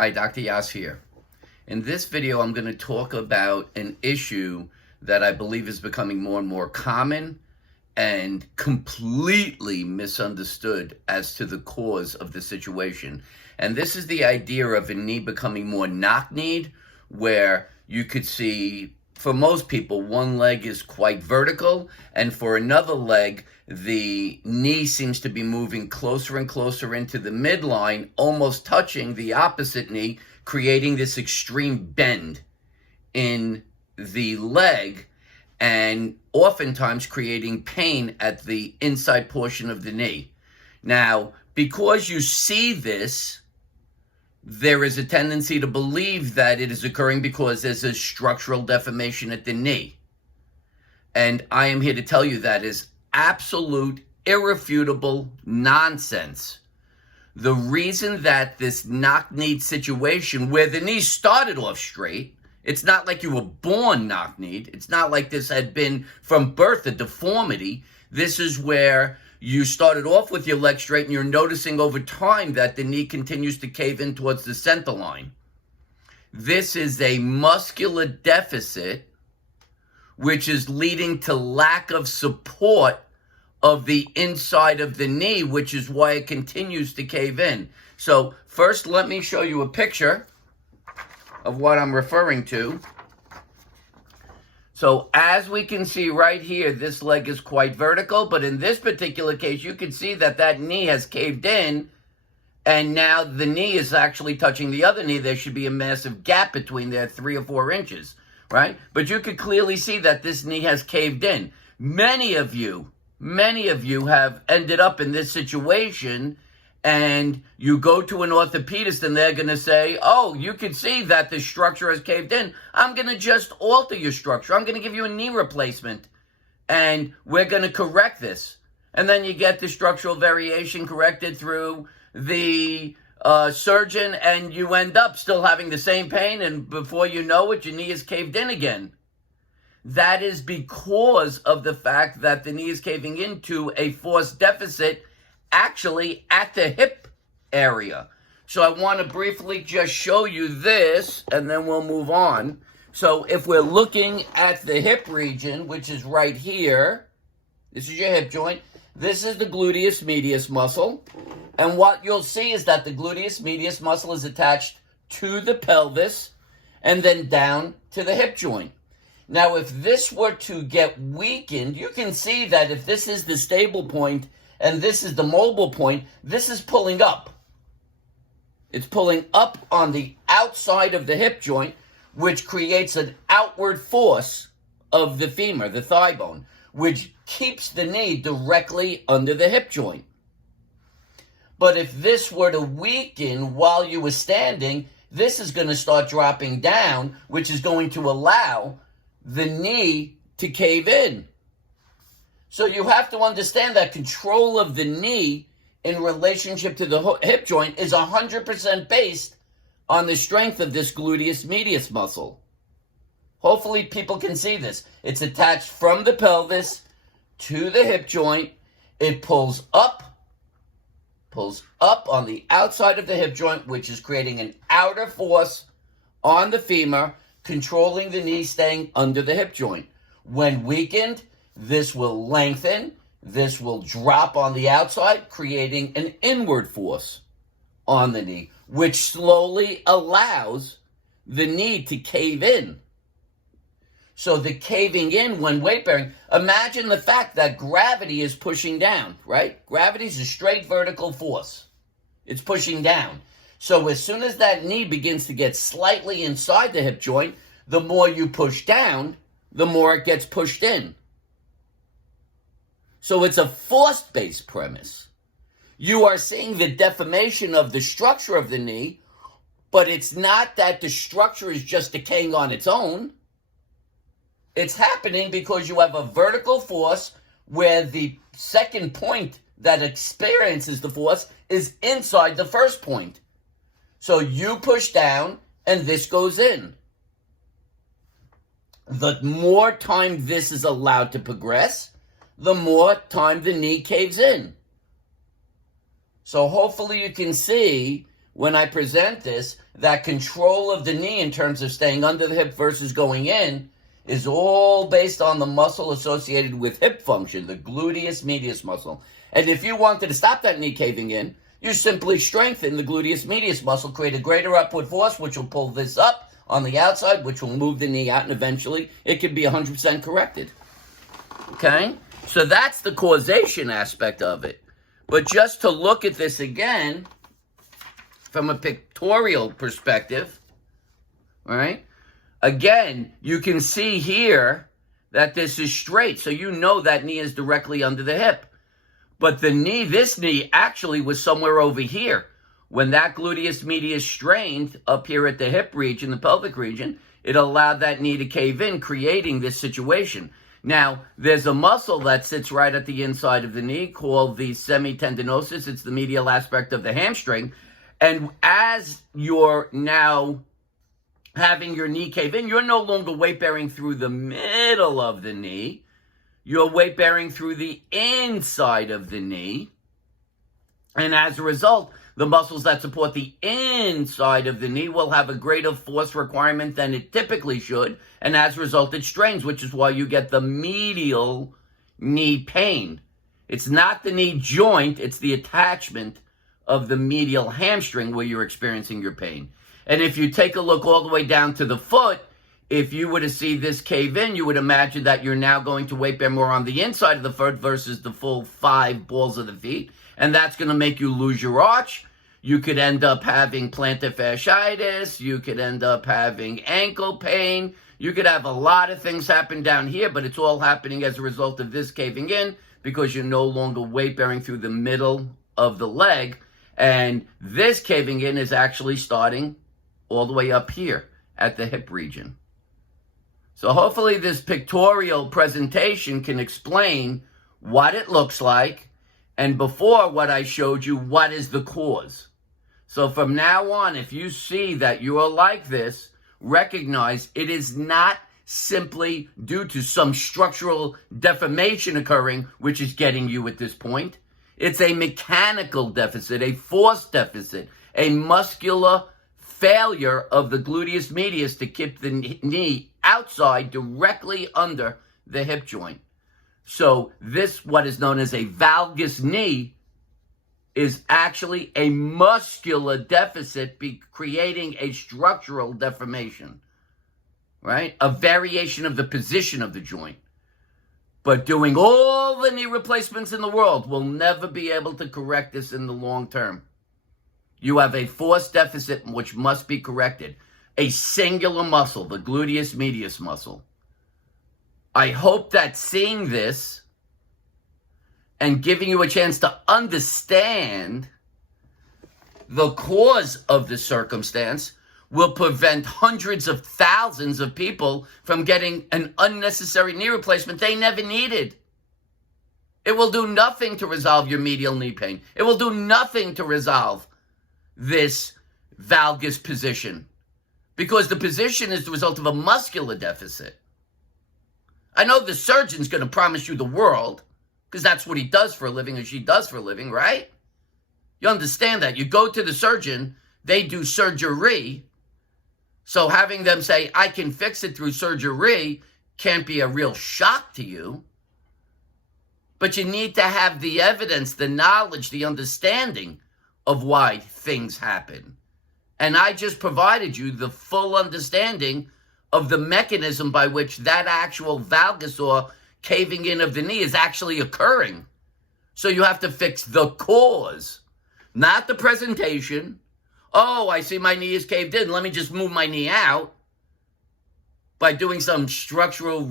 Hi, Dr. Yass here. In this video, I'm going to talk about an issue that I believe is becoming more and more common and completely misunderstood as to the cause of the situation. And this is the idea of a knee becoming more knock-kneed, where you could see, for most people, one leg is quite vertical, and for another leg, the knee seems to be moving closer and closer into the midline, almost touching the opposite knee, creating this extreme bend in the leg, and oftentimes creating pain at the inside portion of the knee. Now, because you see this, there is a tendency to believe that it is occurring because there's a structural deformation at the knee. And I am here to tell you that is absolute, irrefutable nonsense. The reason that this knock-kneed situation, where the knee started off straight, it's not like you were born knock-kneed. It's not like this had been from birth a deformity. This is where you started off with your leg straight and you're noticing over time that the knee continues to cave in towards the center line. This is a muscular deficit which is leading to lack of support of the inside of the knee, which is why it continues to cave in. So first, let me show you a picture of what I'm referring to. So as we can see right here, this leg is quite vertical, but in this particular case, you can see that that knee has caved in, and now the knee is actually touching the other knee. There should be a massive gap between there, 3 or 4 inches, right? But you could clearly see that this knee has caved in. Many of you have ended up in this situation, and you go to an orthopedist and they're going to say, oh, you can see that the structure has caved in. I'm going to just alter your structure. I'm going to give you a knee replacement, and we're going to correct this. And then you get the structural variation corrected through the surgeon, and you end up still having the same pain, and before you know it, your knee is caved in again. That is because of the fact that the knee is caving into a force deficit actually at the hip area. So I want to briefly just show you this, and then we'll move on. So if we're looking at the hip region, which is right here, this is your hip joint. This is the gluteus medius muscle. And what you'll see is that the gluteus medius muscle is attached to the pelvis and then down to the hip joint. Now, if this were to get weakened, you can see that if this is the stable point and this is the mobile point, this is pulling up. It's pulling up on the outside of the hip joint, which creates an outward force of the femur, the thigh bone, which keeps the knee directly under the hip joint. But if this were to weaken while you were standing, this is going to start dropping down, which is going to allow the knee to cave in. So you have to understand that control of the knee in relationship to the hip joint is 100% based on the strength of this gluteus medius muscle. Hopefully people can see this. It's attached from the pelvis to the hip joint. It pulls up on the outside of the hip joint, which is creating an outer force on the femur, controlling the knee staying under the hip joint. When weakened, this will lengthen, this will drop on the outside, creating an inward force on the knee, which slowly allows the knee to cave in. So the caving in when weight bearing, imagine the fact that gravity is pushing down, right? Gravity is a straight vertical force. It's pushing down. So as soon as that knee begins to get slightly inside the hip joint, the more you push down, the more it gets pushed in. So it's a force-based premise. You are seeing the deformation of the structure of the knee, but it's not that the structure is just decaying on its own. It's happening because you have a vertical force where the second point that experiences the force is inside the first point. So you push down and this goes in. The more time this is allowed to progress, the more time the knee caves in. So hopefully you can see when I present this, that control of the knee in terms of staying under the hip versus going in is all based on the muscle associated with hip function, the gluteus medius muscle. And if you wanted to stop that knee caving in, you simply strengthen the gluteus medius muscle, create a greater upward force, which will pull this up on the outside, which will move the knee out, and eventually it can be 100% corrected. Okay? So that's the causation aspect of it. But just to look at this again, from a pictorial perspective, all right? Again, you can see here that this is straight, so you know that knee is directly under the hip. But the knee, this knee actually was somewhere over here. When that gluteus medius strained up here at the hip region, the pelvic region, it allowed that knee to cave in, creating this situation. Now, there's a muscle that sits right at the inside of the knee called the semitendinosus. It's the medial aspect of the hamstring. And as you're now having your knee cave in, you're no longer weight-bearing through the middle of the knee. You're weight-bearing through the inside of the knee. And as a result, the muscles that support the inside of the knee will have a greater force requirement than it typically should. And as a result, it strains, which is why you get the medial knee pain. It's not the knee joint, it's the attachment of the medial hamstring where you're experiencing your pain. And if you take a look all the way down to the foot, if you were to see this cave in, you would imagine that you're now going to weight bear more on the inside of the foot versus the full 5 balls of the feet. And that's going to make you lose your arch. You could end up having plantar fasciitis. You could end up having ankle pain. You could have a lot of things happen down here, but it's all happening as a result of this caving in because you're no longer weight bearing through the middle of the leg. And this caving in is actually starting all the way up here at the hip region. So hopefully this pictorial presentation can explain what it looks like, and before what I showed you, what is the cause. So from now on, if you see that you are like this, recognize it is not simply due to some structural deformation occurring, which is getting you at this point. It's a mechanical deficit, a force deficit, a muscular failure of the gluteus medius to keep the knee outside directly under the hip joint. So this, what is known as a valgus knee, is actually a muscular deficit creating a structural deformation, right? A variation of the position of the joint. But doing all the knee replacements in the world will never be able to correct this in the long term. You have a force deficit which must be corrected. A singular muscle, the gluteus medius muscle. I hope that seeing this and giving you a chance to understand the cause of the circumstance will prevent hundreds of thousands of people from getting an unnecessary knee replacement they never needed. It will do nothing to resolve your medial knee pain. It will do nothing to resolve this valgus position, because the position is the result of a muscular deficit. I know the surgeon's going to promise you the world, because that's what he does for a living, or she does for a living, right? You understand that. You go to the surgeon, they do surgery. So having them say, I can fix it through surgery, can't be a real shock to you. But you need to have the evidence, the knowledge, the understanding of why things happen. And I just provided you the full understanding of the mechanism by which that actual valgus or caving in of the knee is actually occurring. So you have to fix the cause, not the presentation. Oh, I see my knee is caved in. Let me just move my knee out by doing some structural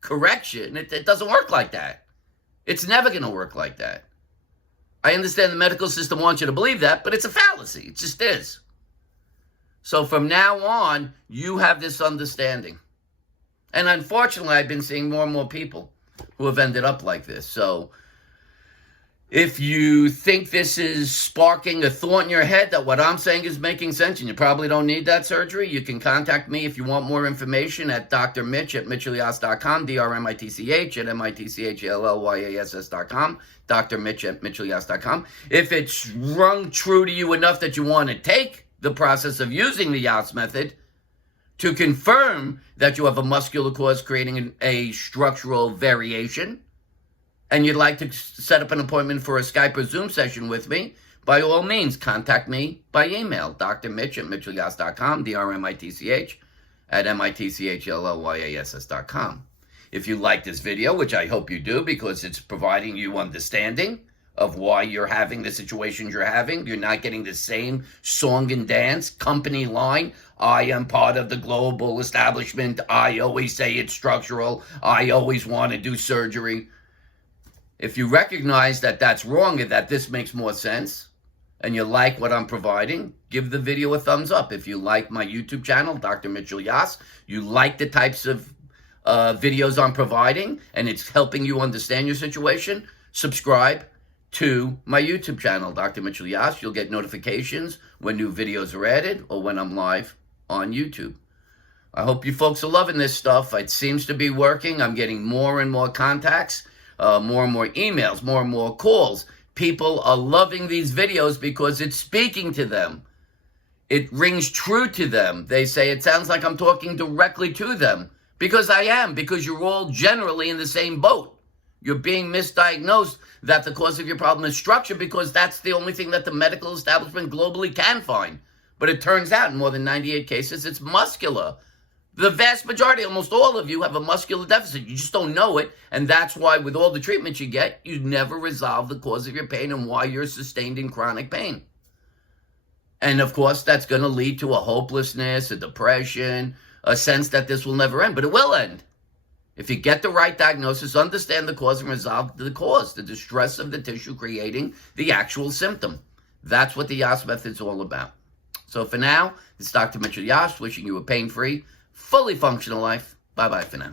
correction. It doesn't work like that. It's never going to work like that. I understand the medical system wants you to believe that, but it's a fallacy. It just is. So from now on, you have this understanding. And unfortunately, I've been seeing more and more people who have ended up like this. So If you think this is sparking a thought in your head that what I'm saying is making sense and you probably don't need that surgery, you can contact me if you want more information at Dr. Mitch at MitchellYass.com, DrMitch at MitchellYass.com, Dr. Mitch at MitchellYass.com. If it's rung true to you enough that you want to take the process of using the Yass method to confirm that you have a muscular cause creating a structural variation, and you'd like to set up an appointment for a Skype or Zoom session with me, by all means, contact me by email, Dr. Mitch at MitchellYass.com, DrMitch at MitchellYass.com. If you like this video, which I hope you do because it's providing you understanding of why you're having the situations you're having, you're not getting the same song and dance company line, I am part of the global establishment, I always say it's structural, I always want to do surgery. If you recognize that that's wrong and that this makes more sense, and you like what I'm providing, give the video a thumbs up. If you like my YouTube channel, Dr. Mitchell Yass, you like the types of videos I'm providing, and it's helping you understand your situation, subscribe to my YouTube channel, Dr. Mitchell Yass. You'll get notifications when new videos are added or when I'm live on YouTube. I hope you folks are loving this stuff. It seems to be working. I'm getting more and more contacts. More and more emails, more and more calls. People are loving these videos because it's speaking to them. It rings true to them. They say it sounds like I'm talking directly to them. Because I am, because you're all generally in the same boat. You're being misdiagnosed that the cause of your problem is structure because that's the only thing that the medical establishment globally can find. But it turns out in more than 98 cases, it's muscular. The vast majority, almost all of you, have a muscular deficit. You just don't know it, and that's why with all the treatments you get, you never resolve the cause of your pain and why you're sustained in chronic pain. And, of course, that's going to lead to a hopelessness, a depression, a sense that this will never end. But it will end. If you get the right diagnosis, understand the cause, and resolve the cause, the distress of the tissue creating the actual symptom. That's what the Yass method is all about. So for now, it's Dr. Mitchell Yass wishing you a pain-free, fully functional life. Bye-bye for now.